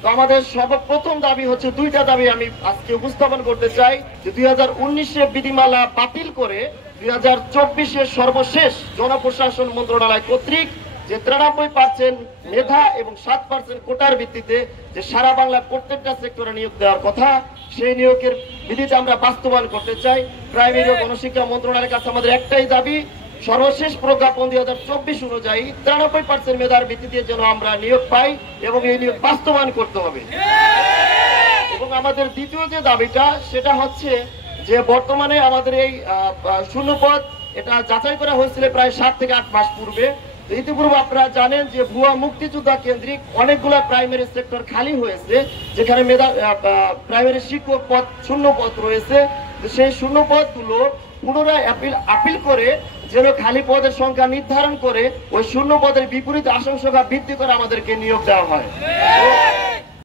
তো আমাদের সর্বপ্রথম দাবি হচ্ছে দুইটা দাবি আমি আজকে উপস্থাপন করতে চাই যে 2019 বিধিমালা বাতিল করে 2024 সর্বশেষ জনপ্রশাসন মন্ত্রণালয় কর্তৃক যে 93% মেধা এবং 7% কোটার ভিত্তিতে যে সারা বাংলা প্রত্যেকটা সেক্টরে নিয়োগ দেওয়ার কথা, সেই নিয়োগের বিধিটা আমরা বাস্তবায়ন করতে চাই। প্রাইমারি ও গণশিক্ষা মন্ত্রণালয়ের কাছে আমাদের একটাই দাবি, সর্বশেষ প্রজ্ঞাপন 2024 অনুযায়ী 93% মেধার ভিত্তিতে যেন আমরা নিয়োগ পাই এবং এই নিয়োগ বাস্তবায়ন করতে হবে। এবং আমাদের দ্বিতীয় যে দাবিটা সেটা হচ্ছে যে বর্তমানে আমাদের এই শূন্যপদ এটা যাচাই করা হয়েছিল প্রায় 7 থেকে 8 মাস পূর্বে। ইতিপূর্বে আপনারা জানেন যে ভুয়া মুক্তিযোদ্ধা কেন্দ্রিক অনেকগুলো প্রাইমারি সেক্টর খালি হয়েছে, যেখানে প্রাইমারি শিক্ষক পদ শূন্য পদ রয়েছে। সেই শূন্য পদগুলো পুনরায় আপিল করে যেন খালি পদের সংখ্যা নির্ধারণ করে ওই শূন্য পদের বিপরীত আসন সংখ্যা বৃদ্ধি করে আমাদেরকে নিয়োগ দেওয়া হয়।